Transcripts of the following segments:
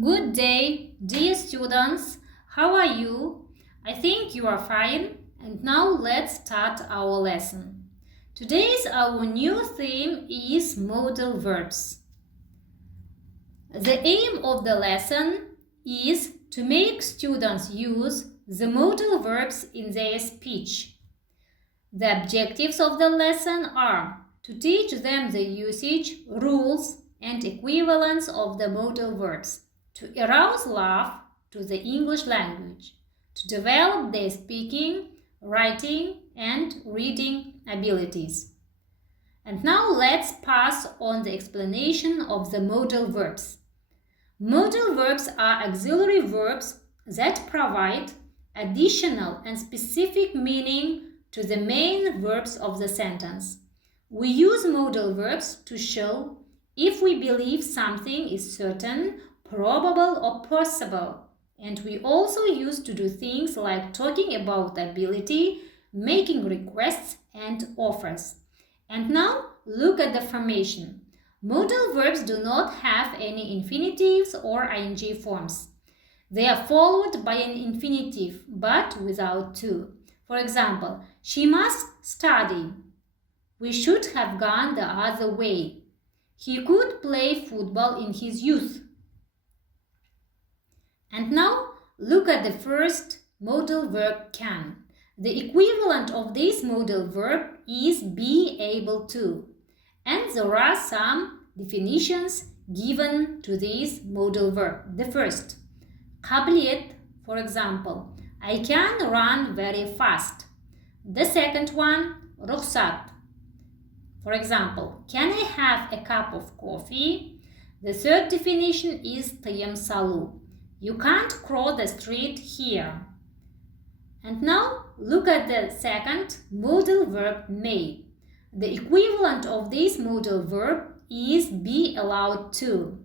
Good day, dear students. How are you? I think you are fine. And now let's start our lesson. Today's our new theme is modal verbs. The aim of the lesson is to make students use the modal verbs in their speech. The objectives of the lesson are to teach them the usage, rules, and equivalence of the modal verbs, to arouse love to the English language, to develop their speaking, writing, and reading abilities. And now let's pass on the explanation of the modal verbs. Modal verbs are auxiliary verbs that provide additional and specific meaning to the main verbs of the sentence. We use modal verbs to show if we believe something is certain, probable, or possible. And we also use to do things like talking about ability, making requests, and offers. And now look at the formation. Modal verbs do not have any infinitives or ing forms. They are followed by an infinitive, but without to. For example, she must study. We should have gone the other way. He could play football in his youth. And now look at the first modal verb can. The equivalent of this modal verb is be able to. And there are some definitions given to this modal verb. The first, қабілет, for example, I can run very fast. The second one, рұқсат. For example, can I have a cup of coffee? The third definition is тыйым салу. You can't cross the street here. And now look at the second modal verb may. The equivalent of this modal verb is be allowed to.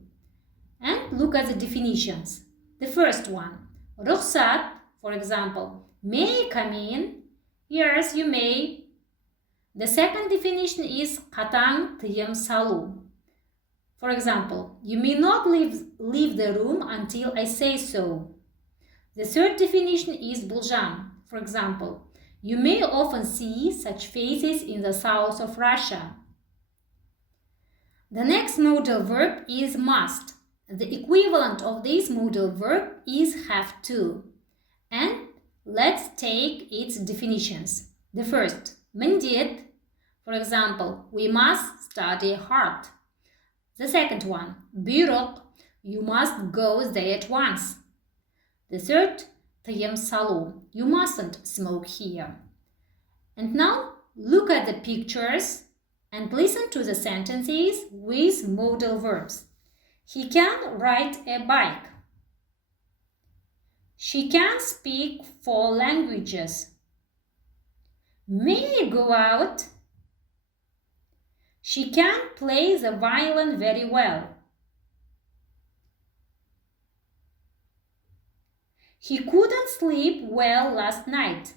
And look at the definitions. The first one, рұқсат, for example, may I come in? Yes, you may. The second definition is қатаң тыйым салу. For example, you may not leave the room until I say so. The third definition is болжам. For example, you may often see such faces in the south of Russia. The next modal verb is must. The equivalent of this modal verb is have to. And let's take its definitions. The first, міндет. For example, we must study hard. The second one, бұйрық. You must go there at once. The third, тыйым салу. You mustn't smoke here. And now look at the pictures and listen to the sentences with modal verbs. He can ride a bike. She can speak 4 languages. May I go out? She can play the violin very well. He couldn't sleep well last night.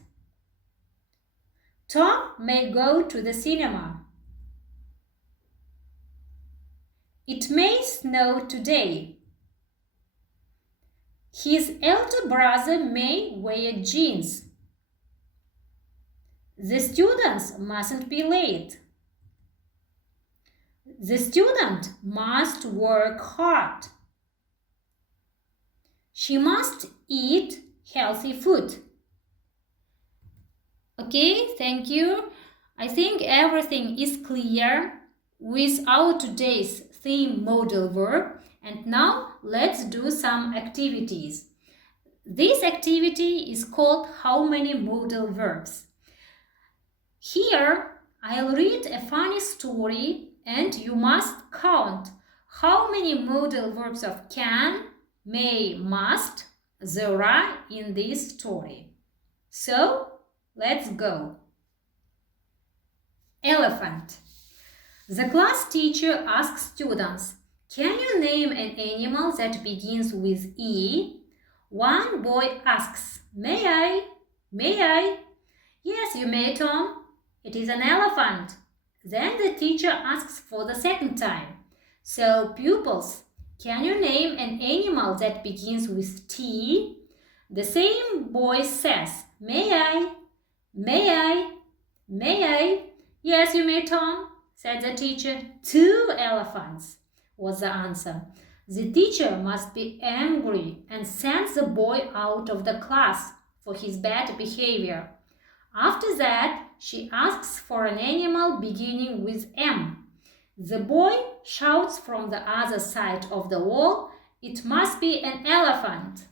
Tom may go to the cinema. It may snow today. His elder brother may wear jeans. The students mustn't be late. The student must work hard. She must eat healthy food. Okay, thank you. I think everything is clear with our today's theme modal verb. And now let's do some activities. This activity is called How Many Modal Verbs? Here I'll read a funny story and you must count how many modal verbs of can, may, must there are in this story. So, let's go. Elephant. The class teacher asks students, can you name an animal that begins with E? One boy asks, may I? May I? Yes, you may, Tom. It is an elephant. Then the teacher asks for the second time. So, pupils, can you name an animal that begins with T? The same boy says, may I? May I? May I? Yes, you may, Tom, said the teacher. 2 elephants was the answer. The teacher must be angry and sends the boy out of the class for his bad behavior. After that, she asks for an animal beginning with M. The boy shouts from the other side of the wall, it must be an elephant.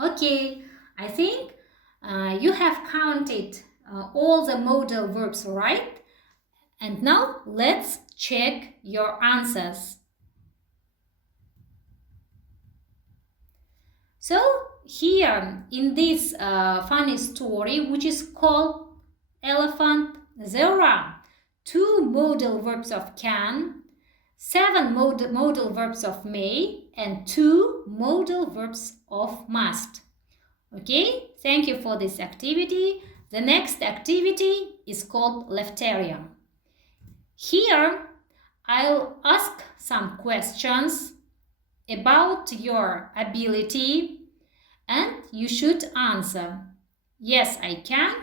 Okay, I think you have counted all the modal verbs, right? And now let's check your answers. So here in this funny story, which is called Elephant, there are 2 modal verbs of can, 7 modal verbs of may, and 2 modal verbs of must. Okay, thank you for this activity. The next activity is called Lefteria. Here, I'll ask some questions about your ability and you should answer yes, I can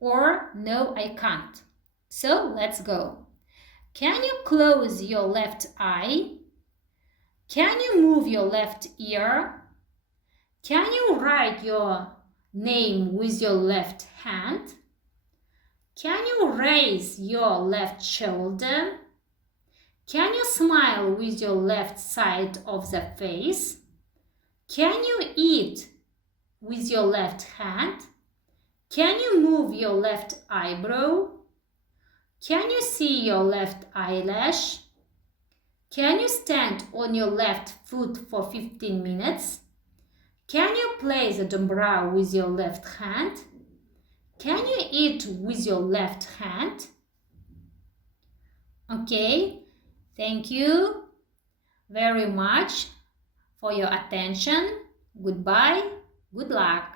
or no, I can't. So let's go. Can you close your left eye? Can you move your left ear? Can you write your name with your left hand? Can you raise your left shoulder? Can you smile with your left side of the face? Can you eat with your left hand? Can you move your left eyebrow? Can you see your left eyelash? Can you stand on your left foot for 15 minutes? Can you play the dombra with your left hand? Can you eat with your left hand? Okay, thank you very much for your attention. Goodbye, good luck.